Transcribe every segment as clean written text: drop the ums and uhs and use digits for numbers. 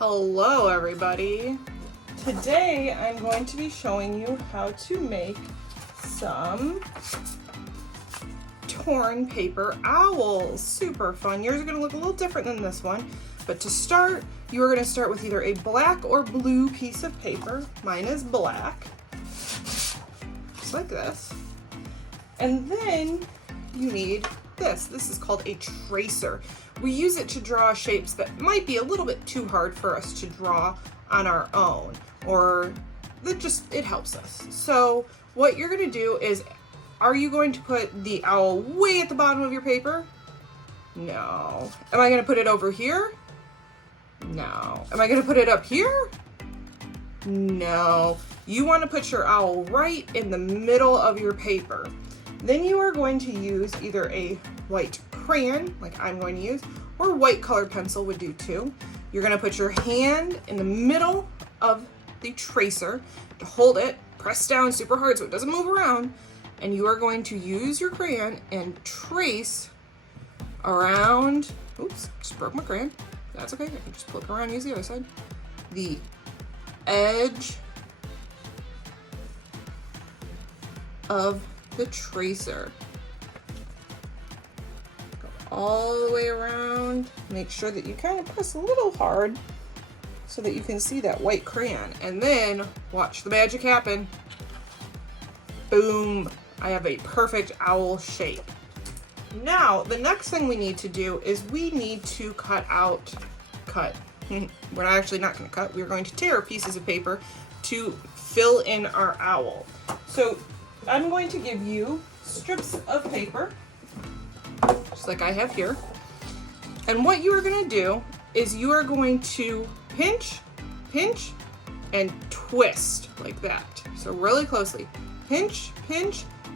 Hello everybody. Today I'm going to be showing you how to make some torn paper owls. Super fun. Yours are going to look a little different than this one, but to start, you are going to start with either a black or blue piece of paper. Mine is black, just like this. And then you need this. This is called a tracer. We use it to draw shapes that might be a little bit too hard for us to draw on our own, or it helps us. So what you're going to do is, are you going to put the owl way at the bottom of your paper? No. Am I going to put it over here? No. Am I going to put it up here? No. You want to put your owl right in the middle of your paper. Then you are going to use either a white crayon, like I'm going to use, or white colored pencil would do too. You're going to put your hand in the middle of the tracer to hold it, press down super hard so it doesn't move around, and you are going to use your crayon and trace around, oops, just broke my crayon. That's okay, I can just flip around and use the other side. The edge of the tracer. Go all the way around. Make sure that you kind of press a little hard so that you can see that white crayon. And then watch the magic happen. Boom. I have a perfect owl shape. Now, the next thing we need to do is we need to cut. We're actually not going to cut. We're going to tear pieces of paper to fill in our owl. So I'm going to give you strips of paper, just like I have here. And what you are going to do is you are going to pinch, and twist like that. So really closely. Pinch,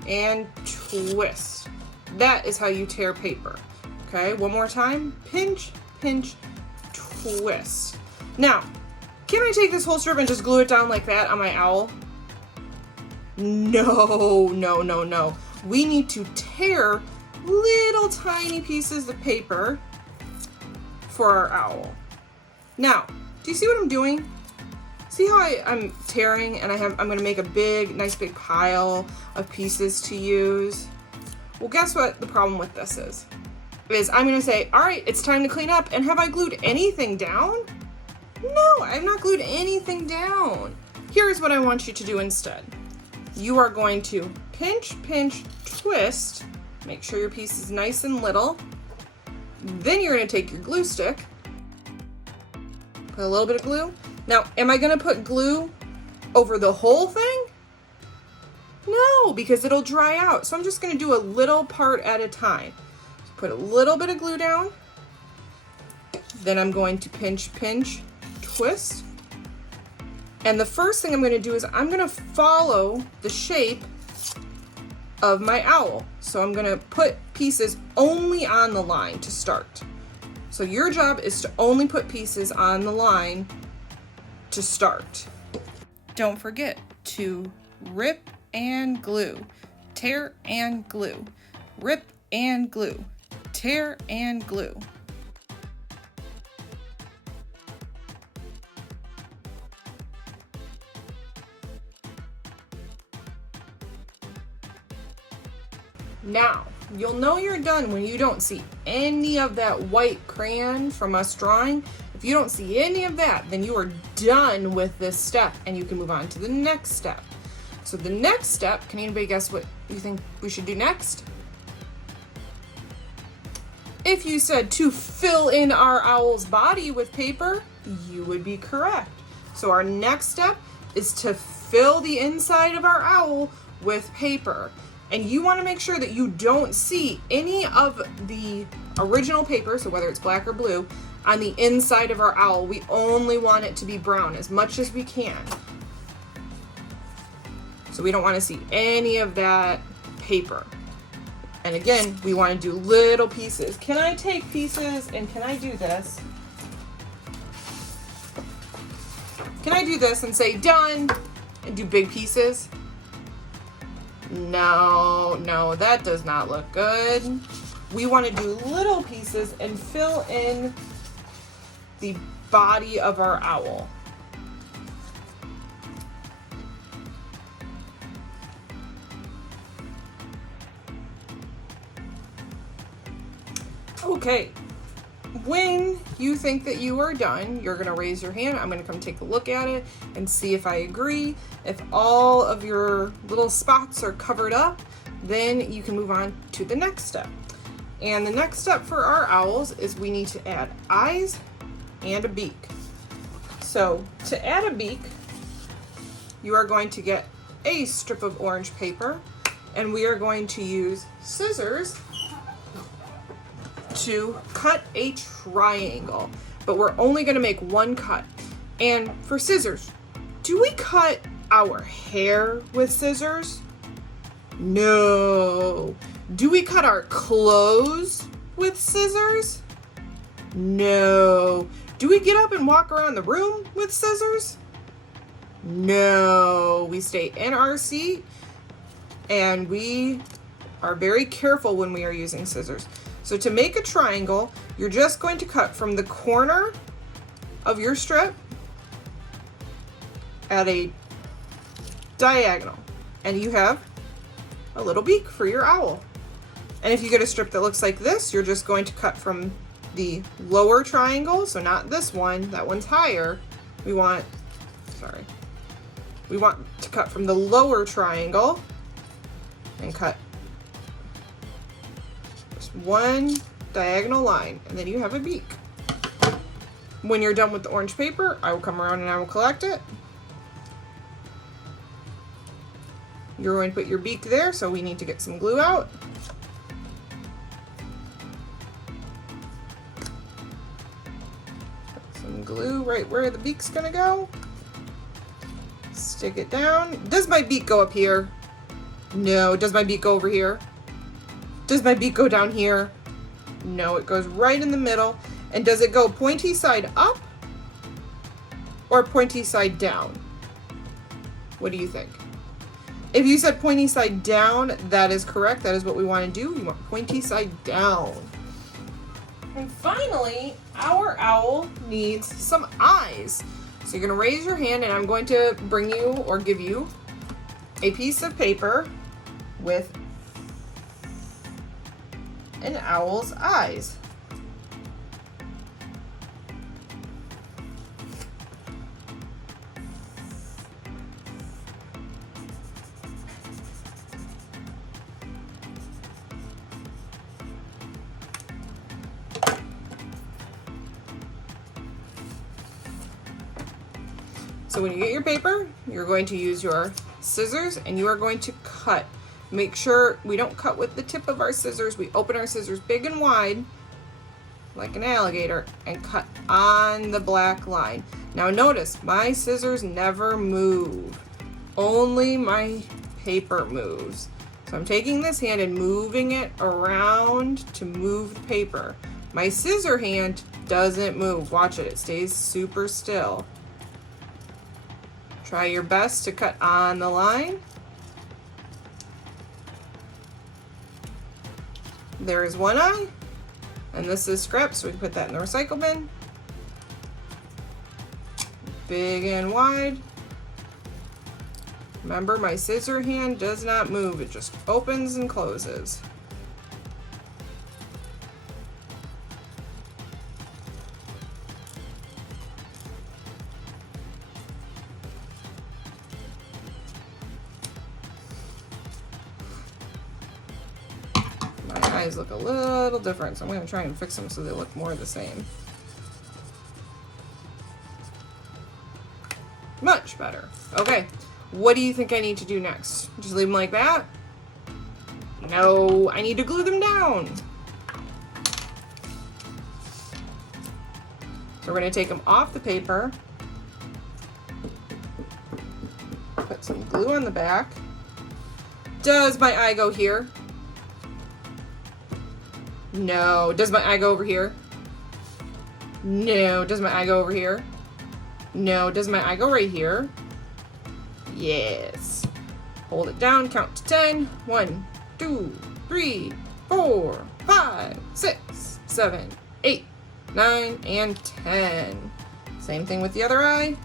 and twist. That is how you tear paper. Okay, one more time. Pinch, twist. Now, can I take this whole strip and just glue it down like that on my owl? No. We need to tear little tiny pieces of paper for our owl. Now, do you see what I'm doing? See how I'm tearing and I'm going to make a nice big pile of pieces to use? Well, guess what the problem with this is I'm going to say, all right, it's time to clean up. And have I glued anything down? No, I've not glued anything down. Here's what I want you to do instead. You are going to pinch, twist, make sure your piece is nice and little. Then you're going to take your glue stick, put a little bit of glue. Now, am I going to put glue over the whole thing? No, because it'll dry out. So I'm just going to do a little part at a time. So put a little bit of glue down. Then I'm going to pinch, twist. And the first thing I'm going to do is I'm going to follow the shape of my owl. So I'm going to put pieces only on the line to start. So your job is to only put pieces on the line to start. Don't forget to rip and glue, tear and glue, rip and glue, tear and glue. Now, you'll know you're done when you don't see any of that white crayon from us drawing. If you don't see any of that, then you are done with this step and you can move on to the next step. So the next step, can anybody guess what you think we should do next? If you said to fill in our owl's body with paper, you would be correct. So our next step is to fill the inside of our owl with paper. And you want to make sure that you don't see any of the original paper, so whether it's black or blue, on the inside of our owl. We only want it to be brown as much as we can. So we don't want to see any of that paper. And again, we want to do little pieces. Can I take pieces and can I do this? Can I do this and say done and do big pieces? No, that does not look good. We want to do little pieces and fill in the body of our owl. Okay, when you think that you are done, you're gonna raise your hand. I'm gonna come take a look at it and see if I agree. If all of your little spots are covered up, then you can move on to the next step. And the next step for our owls is we need to add eyes and a beak. So to add a beak, you are going to get a strip of orange paper, and we are going to use scissors to cut a triangle, but we're only going to make one cut. And for scissors, do we cut our hair with scissors? No. Do we cut our clothes with scissors? No. Do we get up and walk around the room with scissors? No. We stay in our seat and we are very careful when we are using scissors. So to make a triangle, you're just going to cut from the corner of your strip at a diagonal, and you have a little beak for your owl. And if you get a strip that looks like this, you're just going to cut from the lower triangle, so not this one, that one's higher. We want to cut from the lower triangle and cut one diagonal line, and then you have a beak. When you're done with the orange paper, I will come around and I will collect it. You're going to put your beak there, so we need to get some glue out. Put some glue right where the beak's gonna go. Stick it down. Does my beak go up here? No. Does my beak go over here? Does my beak go down here? No, it goes right in the middle. And does it go pointy side up or pointy side down? What do you think? If you said pointy side down, that is correct. That is what we want to do. We want pointy side down. And finally, our owl needs some eyes. So you're going to raise your hand and I'm going to bring you or give you a piece of paper with an owl's eyes. So when you get your paper, you're going to use your scissors and you are going to cut. Make sure we don't cut with the tip of our scissors. We open our scissors big and wide, like an alligator, and cut on the black line. Now notice, my scissors never move. Only my paper moves. So I'm taking this hand and moving it around to move the paper. My scissor hand doesn't move. Watch it, it stays super still. Try your best to cut on the line. There is one eye, and this is scrap, so we can put that in the recycle bin. Big and wide. Remember, my scissor hand does not move, it just opens and closes. Eyes look a little different, so I'm going to try and fix them so they look more the same. Much better. Okay, what do you think I need to do next? Just leave them like that? No, I need to glue them down. So we're going to take them off the paper, put some glue on the back. Does my eye go here? No. Does my eye go over here? No. Does my eye go over here? No. Does my eye go right here? Yes. Hold it down, count to 10. 1, 2, 3, 4, 5, 6, 7, 8, 9, and 10. Same thing with the other eye.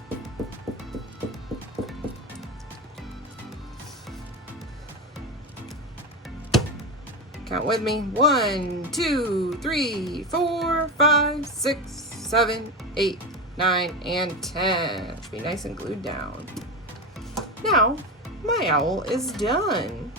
Count with me. 1, 2, 3, 4, 5, 6, 7, 8, 9, and 10. Should be nice and glued down. Now, my owl is done.